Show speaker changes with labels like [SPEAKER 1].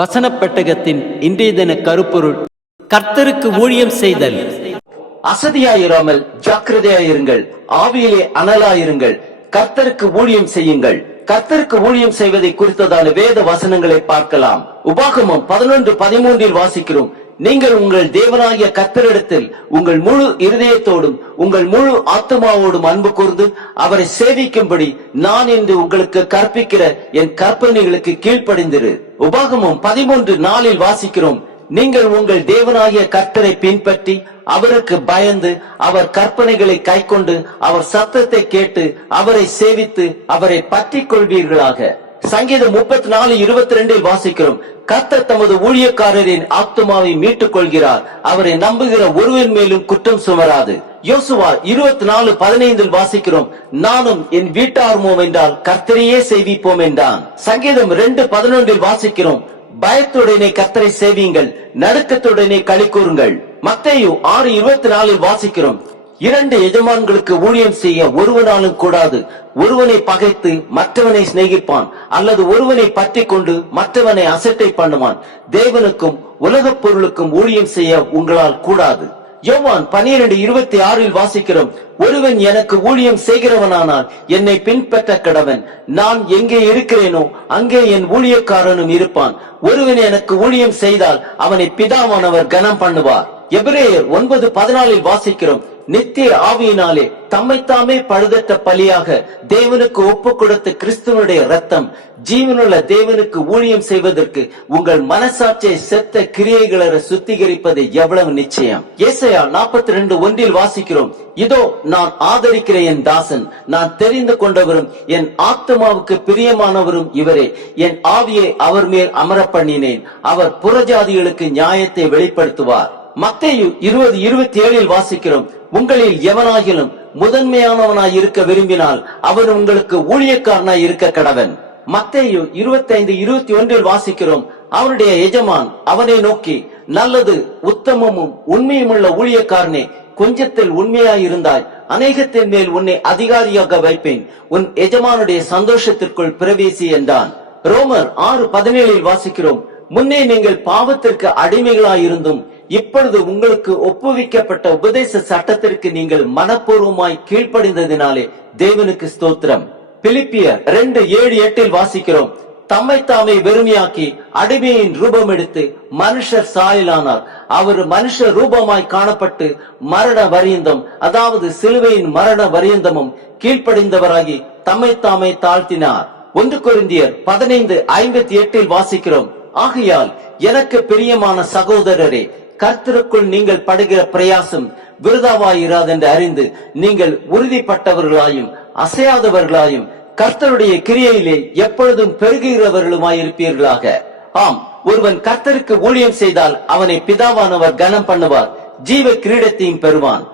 [SPEAKER 1] வசனப்பெட்டகத்தின் இன்றைய தின கருப்பொருள் கர்த்தருக்கு ஊழியம் செய்தல்.
[SPEAKER 2] அசதியாயிராமல் ஜாக்கிரதையாயிருங்கள் ஆவியிலே அனலாயிருங்கள் கர்த்தருக்கு ஊழியம் செய்யுங்கள். கர்த்தருக்கு ஊழியம் செய்வதை குறித்ததான வேத வசனங்களை பார்க்கலாம். உபாகமம் பதினொன்று பதிமூன்றில் வாசிக்கிறோம். நீங்கள் உங்கள் தேவனாகிய கர்த்தரிடத்தில் உங்கள் முழு இருதயத்தோடும் உங்கள் முழு ஆத்மாவோடும் அன்பு கூர்ந்து அவரை சேவிக்கும்படி நான் இன்று உங்களுக்கு கற்பிக்கிற என் கற்பனைகளுக்கு கீழ்ப்படைந்திரு. உபாகமம் பதிமூன்று நாளில் வாசிக்கிறோம். நீங்கள் உங்கள் தேவனாகிய கர்த்தரை பின்பற்றி அவருக்கு பயந்து அவர் கற்பனைகளை கைக்கொண்டு அவர் சத்தத்தை கேட்டு அவரை சேவித்து அவரை பற்றிக் கொள்வீர்களாக. சங்கீதம் முப்பத்தி நாலு இருபத்தி ரெண்டில் வாசிக்கிறோம். கத்த தமது ஊழியக்காரரின் ஆத்மாவை மீட்டுக் கொள்கிறார் அவரை நம்புகிற ஒருவன் மேலும் குற்றம் சுமராது. யோசுவா இருபத்தி நாலு பதினைந்தில் வாசிக்கிறோம். நானும் என் வீட்டார்மோம் என்றால் கர்த்தரையே செய்விப்போம் என்றான். சங்கீதம் ரெண்டு பதினொன்றில் வாசிக்கிறோம். பயத்துடனே கர்த்தரை சேவியுங்கள். நடுக்கத்துடனே களி கூறுங்கள். மத்தேயு ஆறு இருபத்தி நாலில் வாசிக்கிறோம். இரண்டு எஜமான்களுக்கு ஊழியம் செய்ய ஒருவனாலும் கூடாது. ஒருவனை பகைத்து மற்றவனை சிநேகிப்பான். அல்லது ஒருவனை பற்றி கொண்டு மற்றவனை அசட்டை பண்ணுவான். தேவனுக்கும் உலகப் பொருளுக்கும் ஊழியம் செய்ய உங்களால் கூடாது. யோவான் பனிரெண்டு இருபத்தி ஆறில் வாசிக்கிறோம் ஒருவன் எனக்கு ஊழியம் செய்கிறவனானால் என்னை பின்பற்ற கடவன். நான் எங்கே இருக்கிறேனோ அங்கே என் ஊழியக்காரனும் இருப்பான். ஒருவன் எனக்கு ஊழியம் செய்தால் அவனை பிதாவானவர் கனம் பண்ணுவார் எபிரேயர் ஒன்பது பதினாலில் வாசிக்கிறோம் நித்திய ஆவியினாலே தம்மைத்தாமே பழுதற்ற பலியாக தேவனுக்கு ஒப்பு கொடுத்த கிறிஸ்துவனுடைய ரத்தம் ஜீவனுள்ள தேவனுக்கு ஊழியம் செய்வதற்கு உங்கள் மனசாட்சியை செத்த கிரியைகளை சுத்திகரிப்பது எவ்வளவு நிச்சயம். ஏசையா நாற்பத்தி ரெண்டு ஒன்றில் வாசிக்கிறோம். இதோ நான் ஆதரிக்கிற என் தாசன் நான் தெரிந்து கொண்டவரும் என் ஆத்மாவுக்கு பிரியமானவரும் இவரே. என் ஆவியை அவர் மேல் அமர பண்ணினேன் அவர் புறஜாதிகளுக்கு நியாயத்தை வெளிப்படுத்துவார். மத்தையு இருபது இருபத்தி ஏழில் வாசிக்கிறோம். உங்களில் எவனாகிலும் முதன்மையானவனாய் இருக்க விரும்பினால் அவன் உங்களுக்கு ஊழியக்காரனாய் இருக்க கடவன். மத்தையு இருபத்தி ஐந்து இருபத்தி ஒன்றில் வாசிக்கிறோம். அவனுடைய எஜமான் அவனை நோக்கி நல்லது உத்தமமும் உண்மையுமுள்ள ஊழியக்காரனே கொஞ்சத்தில் உண்மையாய் இருந்தாய். அநேகத்தின் மேல் உன்னை அதிகாரியாக வைப்பேன். உன் எஜமானுடைய சந்தோஷத்திற்குள் பிரவேசி என்றான். ரோமர் ஆறு பதினேழில் வாசிக்கிறோம். முன்னே நீங்கள் பாவத்திற்கு அடிமைகளாயிருந்தும் இப்பொழுது உங்களுக்கு ஒப்புவிக்கப்பட்ட உபதேச சட்டத்திற்கு நீங்கள் மனப்பூர்வமாய் கீழ்ப்படிந்ததினாலே தேவனுக்கு ஸ்தோத்திரம். பிலிப்பியர் ரெண்டு ஏழு எட்டில் வாசிக்கிறோம். தம்மை தாமே வெறுமையாக்கி அடிமையின் ரூபம் எடுத்து மனுஷர் சாயலானார். அவர் மனுஷ ரூபமாய் காணப்பட்டு மரண வரியந்தம் அதாவது சிலுவையின் மரண வரியந்தமும் கீழ்ப்படிந்தவராகி தம்மை தாமே தாழ்த்தினார். ஒன்று கொரிந்தியர் பதினைந்து ஐம்பத்தி எட்டில் வாசிக்கிறோம். ஆகையால் எனக்கு பிரியமான சகோதரரே கர்த்தருக்குள் நீங்கள் படுகிற பிரயாசம் விருதாவாயிராதென்று அறிந்து நீங்கள் உறுதிப்பட்டவர்களாயும் அசையாதவர்களாயும் கர்த்தருடைய கிரியையிலே எப்பொழுதும் பெருகுகிறவர்களுமாயிருப்பீர்களாக. ஆம் ஒருவன் கர்த்தருக்கு ஊழியம் செய்தால் அவனை பிதாவானவர் கனம் பண்ணுவார் ஜீவ கிரீடத்தையும் பெறுவான்.